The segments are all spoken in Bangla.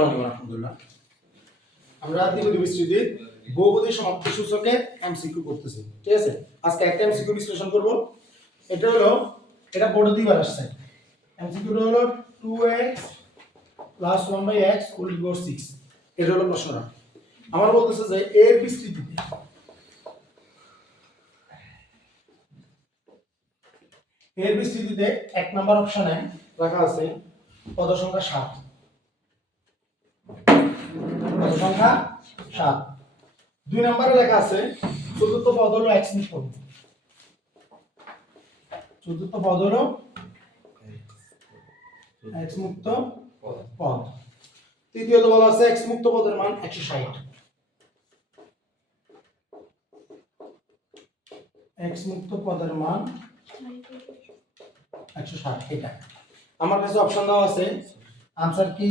আলহামদুলিল্লাহ আমরা দ্বিপদী বিস্তৃতির বহুপদী সমাপ্তি সূচকে এমসিকিউ করতেছি। ঠিক আছে, আজকে একটা এমসিকিউ বিশ্লেষণ করব। এটা বোর্ডে দুইবার আসছে। এমসিকিউটা হলো 2x + 1/x = 6। এটা হলো প্রশ্নটা। আমার বলতেছে যে এর বিস্তৃতিতে এক নাম্বার অপশনে রাখা আছে পদ সংখ্যা 7। সংখ্যা 7। 2 নম্বরে লেখা আছে চতুর্থ পদ হলো x মুক্ত পদ। চতুর্থ পদ হলো x মুক্ত পদ। তৃতীয়ত বলা আছে x মুক্ত পদের মান 160। x মুক্ত পদের মান 160। এটা আমার কাছে অপশন দেওয়া আছে। आंसर কি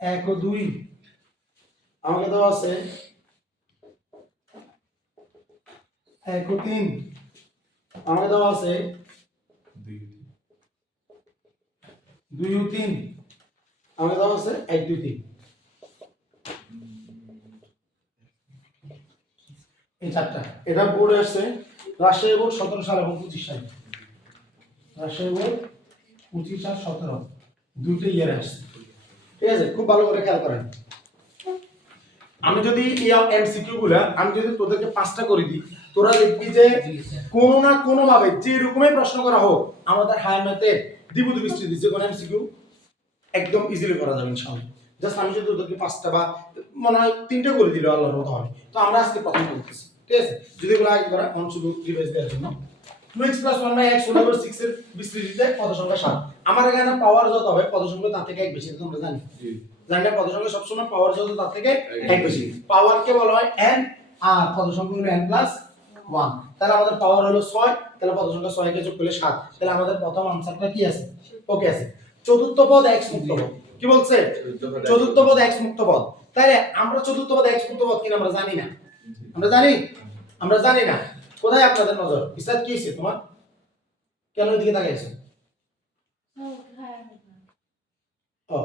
1 ও 2। আমাকে দেওয়া আছে 1 ও 3। আমাকে দেওয়া আছে 2 ও 3। আমাকে দেওয়া আছে 1 2 3। এই চারটা। এটা বোর্ডে আসছে রাজশাহী বোর্ড 17 সাল এবং 25 সাল। রাজশাহী বোর্ড 25 আর 17 দুটো ইয়ার আসছে। ঠিক আছে, খুব ভালো করে খেয়াল করেন। আমি যদি এই এমসিকিউ গুলা আমি যদি তোদেরকে 5টা করে দিই, তোরা দেখবি যে কোনো না কোনো ভাবে যে রকমই প্রশ্ন করা হোক আমাদের হায়ার ম্যাথে দ্বিপদী বিস্তৃতি যে কোনো এমসিকিউ একদম ইজিলি করা যাবে ইনশাআল্লাহ। জাস্ট আমি যদি তোদেরকে 5টা বা মনে হয় 3টা করে দিলে আল্লাহর মতো হবে। তো আমরা আজকে প্রথম করতেছি। ঠিক আছে, যদি এগুলো আগে করা অন শুধু রিভাইজ দেওয়ার জন্য 2x + 1/x = 6 এর বিস্তৃতিতে পদ সংখ্যা 7। আমার এখানে পাওয়ার যত হবে পদ সংখ্যা তার থেকে এক বেশি, তোমরা জানি। জানি না পদ সংখ্যা সবসময় পাওয়ার যত তার থেকে এক বেশি। পাওয়ার কে বলা হয় n, আর পদ সংখ্যা হলো n + 1। তাহলে আমাদের পাওয়ার হলো 6, তাহলে পদ সংখ্যা 6 কে যোগ করলে 7। তাহলে আমাদের প্রথম আনসারটা কি আছে? ওকে আছে। চতুর্থ পদ x মুক্ত পদ। কি বলছে? চতুর্থ পদ x মুক্ত পদ। তাহলে আমরা চতুর্থ পদ x মুক্ত পদ কিনা আমরা জানি না। আমরা জানি? আমরা জানি না। কোথায় আপনাদের নজর? ইসাদ কি হইছে তোমার? কেন ওইদিকে তাকাইছো? ও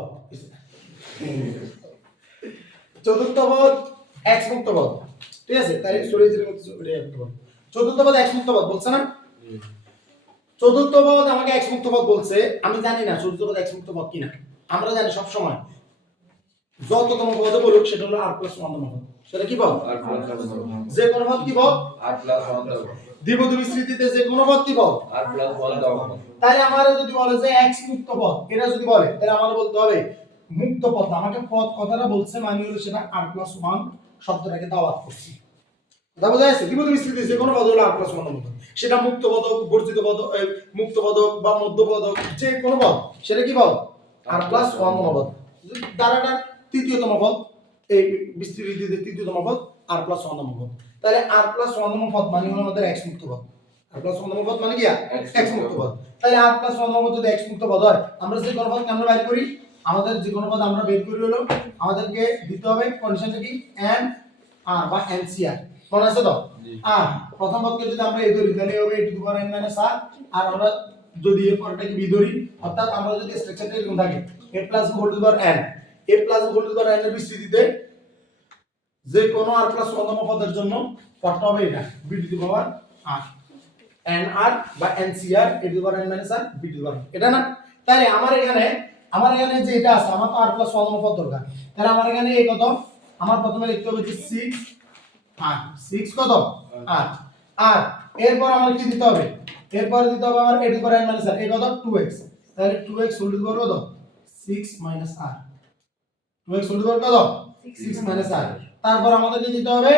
চতুর্থ পদ x মুক্ত পদ। ঠিক আছে, তাহলে সরে যেতে বলছো ওটা মুক্ত পদ। চতুর্থ পদ x মুক্ত পদ বলছ না? চতুর্থ পদ আমাকে x মুক্ত পদ বলছে। আমি জানি না চতুর্থ পদ x মুক্ত পদ কিনা। আমরা জানি সব সময় যততম পদ বলুক সেটা হলো r + 1 তম পদ। সেটা কি পদ? r + 1 তম পদ। যে কোন পদ কি পদ? r + 1 তম পদ। দ্বিপদী বিস্তৃতিতে যে কোন পদ কি পদ? r + 1 তম পদ। তাহলে আমারে যদি বলে যে x মুক্ত পদ, এটা যদি বলে তাহলে আমাদের বলতে হবে মুক্ত পদ। আমাকে পদ কথাটা বলছে মানে হলো সেটা r + 1 শব্দটাকে দাওয়াত করছি। কথা বোঝা যাচ্ছে? দ্বিপদী বিস্তৃতিতে যে কোন পদ হলো r + 1 তম পদ। সেটা মুক্ত পদ, বর্জিত পদ, মুক্ত পদ বা মধ্য পদ, যে কোন পদ সেটা কি পদ? r + 1 তম পদ। দ্বারাটার তৃতীয়তম পদ, এই বিস্তৃতিতে তৃতীয়তম পদ r + 1 তম পদ। তাহলে r + 1 তম পদ মানে হলো আমাদের x মুক্ত পদ। r + 1 তম পদ মানে কি? x মুক্ত পদ। তাহলে r + 1 তম পদ যদি x মুক্ত পদ হয়, আমরা যে কোন পদ আমরা বের করি, আমাদের যে কোন পদ আমরা বের করি হলো আমাদেরকে দিতে হবে কন্ডিশনটা কি? n r বা ncr। মনে আছে তো? আর প্রথম পদকে যদি আমরা এই ধরি তাহলে হবে a⁴n - r। আর আমরা যদি এর পরটাকে b ধরি, অর্থাৎ আমরা যদি স্ট্রাকচারটা এরকম থাকে a + b whole to the power n, a + b whole to the power n এর বিস্তৃতিতে যে কোন r + 1 তম পদের জন্য পদটা হবে এটা b to the power r, nr বা ncr a to the power n - r b to the power. এটা না? তাহলে আমার এখানে যে এটা আছে আমার তো r + 1 তম পদ দরকার। তাহলে আমার এখানে এই কত? আমার প্রথমে লিখতে হবে যে 6 r, 6 কত? r। আর এরপর আমার কি দিতে হবে? এরপর দিতে হবে আমার a to the power n - r, এই কত? 2x। তাহলে 2x whole to the power কত? 6 - r। 2x whole to the power কত? 6 - r। তারপর আমাদের কি দিতে হবে?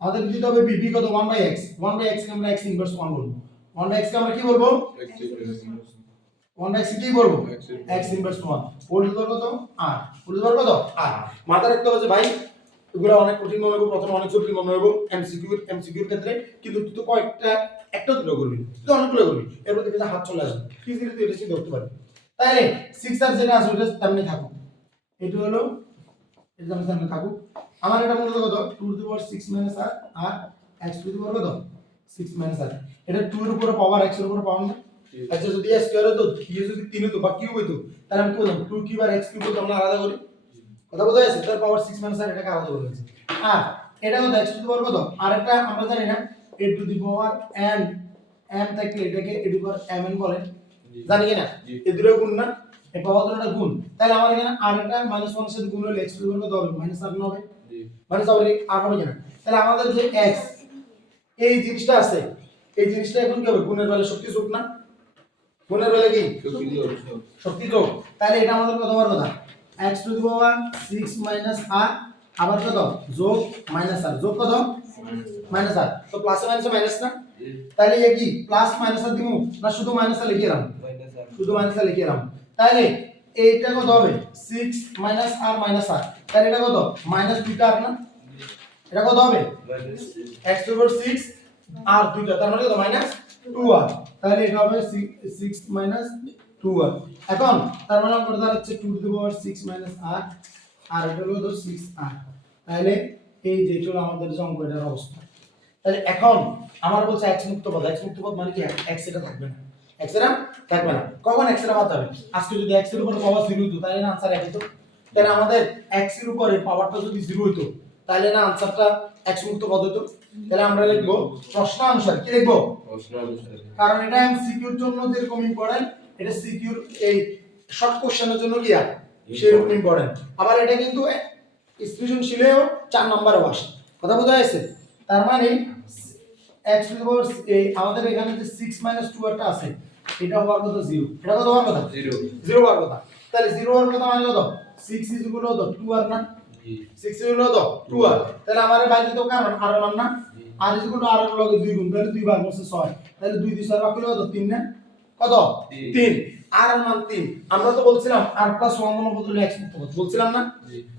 আমাদের দিতে হবে b কত? 1/x। 1/x কে আমরা x ইনভার্স 1 বলবো। 1/x কে আমরা কি বলবো? 1/x কি বলবো? x inverse 1 whole to the power কত? r। Whole to the power কত? r। মাথায় রাখতে হবে যে ভাই এগুলো অনেক কঠিন মনে হবে, প্রথমে অনেক জটিল মনে হবে এমসিকিউর ক্ষেত্রে, কিন্তু তুই তো কয়েকটা একটা দুটো করবি, তুই অনেকগুলো করবি, এরপর দেখবি যে হাত চলে আসবে, ইজিলি তুই এটা চিন্তা করতে পারবি। তাহলে 6 আর যেটা আছে ওটা তেমনি থাকুক। এটা হলো এটা আমি সামনে থাকুক। আমার এটা মূলত কত? 2 টু দি পাওয়ার 6 - r আর x টু দি পাওয়ার কত? 6 - r। এটা 2 এর উপরে পাওয়ার x এর উপরে পাওয়ার না, আচ্ছা যদি a স্কয়ার হতো কি যদি 3 হতো বা কিউব হতো তাহলে আমি কি বললাম 2 কিউব আর x কিউব বলতে আমরা আলাদা করি কথা বোঝা যাচ্ছে তার পাওয়ার 6 মাইনাস আর এটাকে আলাদা করে দিয়েছি আর এটা কত x টু দি পাওয়ার কত আর একটা আমরা জানি না a to the power n m থাকলে এটাকে a to the power mn বলে জানি কি না এই দুটো গুণ না এই পাওয়ার দুটোটা গুণ তাহলে আমার এখানে আর একটা মাইনাস 1 এর সাথে গুণ হলে x টু দি পাওয়ার কত হবে মাইনাস r হবে মাইনাস হবে আর হবে না তাহলে আমাদের যে x এই জিনিসটা আছে এই জিনিসটা এখন কি হবে গুণের বেলায় শক্তি যোগ না গুণের বেলায় কি শক্তি যোগ তাহলে এটা আমাদের কত হওয়ার কথা x to the power 6 minus r আবার কত যোগ মাইনাস r যোগ কত মাইনাস r তো প্লাস মাইনাস মাইনাস না তাহলে এই কি প্লাস মাইনাস আর দিমু না শুধু মাইনাস আর লিখে রাখলাম শুধু মাইনাস আর লিখে রাখলাম তাহলে এইটা কত হবে 6 মাইনাস r মাইনাস r তাহলে এটা কত মাইনাস 2 r না এটা কত হবে x to the power 6 r 2টা তার মানে কত মাইনাস 2r তাহলে এটা হবে 6 মাইনাস 2r এখন তার মানে আমরা দাঁড়াচ্ছে 2 to the power 6 minus r আর এটা হলো 6r তাহলে এই যে চলো আমাদের যে অঙ্কটার অবস্থা তাহলে এখন আমার বলছে x মুক্ত পদ মানে কি x এটা থাকবে না x এটা থাকবে না কখন x এটা বাদ হবে আজকে যদি x এর উপরে পাওয়ার 0 হতো তাহলে না आंसर 1 হতো তাহলে আমাদের x এর উপরে পাওয়ারটা যদি 0 হতো তাহলে না आंसरটা x মুক্ত পদ হতো তাহলে আমরা লিখব প্রশ্ন অনুসারে কি লিখব প্রশ্ন অনুসারে কারণ এটা এমসিকিউর জন্য যেরকম ইম্পর্টেন্ট এটা সিকিউর এই শর্ট কোশ্চেনের জন্য কি আর সেরকম ইম্পর্টেন্ট আবার এটা কিন্তু সৃজনশীলেও 4 নম্বরেও আসে কথা বোঝা যাচ্ছে তার মানে x টু দি পাওয়ার আমাদের এখানে যে 6 2 টা আছে এটা হওয়ার কথা 0 এটা কত হওয়ার কথা 0 হওয়ার কথা তাহলে 0 হওয়ার কথা মানে কত 6 ইজ ইকুয়াল টু 2 আর না 6 ইজ ইকুয়াল টু 2 আর তাহলে আমাদের বাইরে তো কারণ আর মান না আর ইজ ইকুয়াল টু আর এর লগে 2 গুণ তাহলে 2 ভাগ হচ্ছে 6 তাহলে 2 দিয়ে 6 ভাগ করলে কত 3 না কত 3 আর এর মান 3 আমরা তো বলছিলাম r প্লাস 1 তম পদ হলো x মুক্ত পদ বলছিলাম না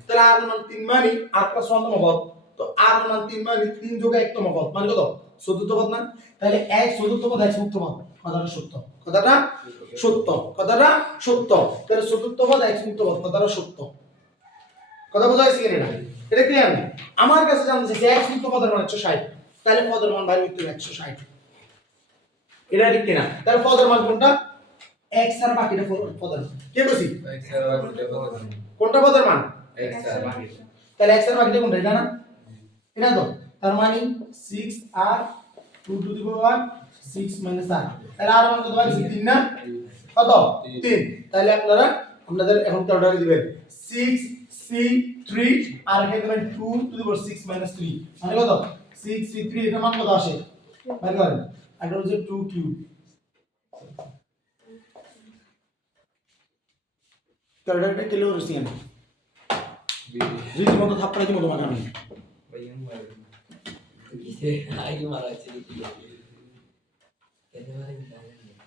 তাহলে আর এর মান 3 মানে r প্লাস 1 তম পদ তো r এর মান 3 মানে 3 যোগ 1 তম পদ মানে কত চতুর্থ পদ না তাহলে এক চতুর্থ পদ x মুক্ত পদ কথাটা সত্য কথাটা সত্য কথাটা সত্য তাহলে চতুর্থ পদ x মুক্ত পদ কথাটা সত্য কথা বোঝা যাচ্ছে কিনা এটা ক্লিয়ার না আমার কাছে জানতে চাইছে x মুক্ত পদের মান 160 তাহলে পদের মান বাইরে হচ্ছে 160 এটা ঠিক কিনা তাহলে পদের মান কোনটা x আর বাকিটা পদের মান কে কইছি x আর বাকিটা পদের মান কোনটা পদের মান x আর বাকিটা তাহলে x আর বাকিটা কোনটা এটা না এটা তো তার মানে 6r 2 to the power 6 minus r তাহলে r মান কত হয় 3 না কত 3 তাহলে আপনারা আপনাদের এখন ক্যালকুলেটর দিবেন 6 c3 আর এখানে দেবেন 2 টু দি পাওয়ার 6 মাইনাস 3 মানে কত 6 c3 এর মান কত আসে বের করেন এটা হচ্ছে 2 কিউব ক্যালকুলেটরটা কেলে হচ্ছে আমি রীতিমতো থাপ্পড়াই দিব তোমাকে আমি আগে মারা আছে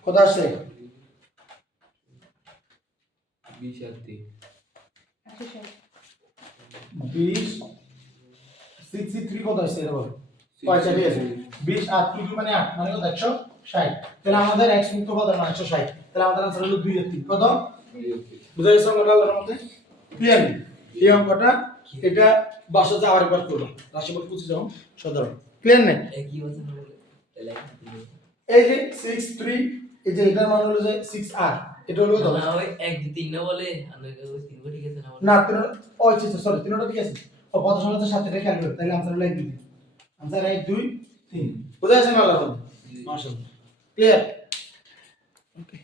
কত আসছে 20 আর 3 20 63 কত আসছে এবার পয়সা দিয়ে আছে 20 আর 2 মানে 8 মানে কত 160 তাহলে আমাদের x মুক্ত পদ মানে 160 তাহলে আমাদের आंसर হলো 2 আর 3 কত বুঝা গেছে আমাদের মধ্যে ক্লিয়ার এই অঙ্কটা এটা বাসা যা আরেকবার করব রাশিফল পুছি যাও সাধারণ ক্লিয়ার না কি বলছেন তাহলে এই যে 63 এই যে এটার মান হলো যে 6r এটা হলো তো না ওই 1 2 3 না বলে আমরা ওই 3 গো ঠিক আছে না না 3 ও আচ্ছা সরি 3টা ঠিক আছে ও কত সময় তো সাথে রেখে আনবে তাহলে आंसर হলো 1 2 आंसर 1 2 3 বুঝা গেছে না আল্লাহ মাশাআল্লাহ ক্লিয়ার ওকে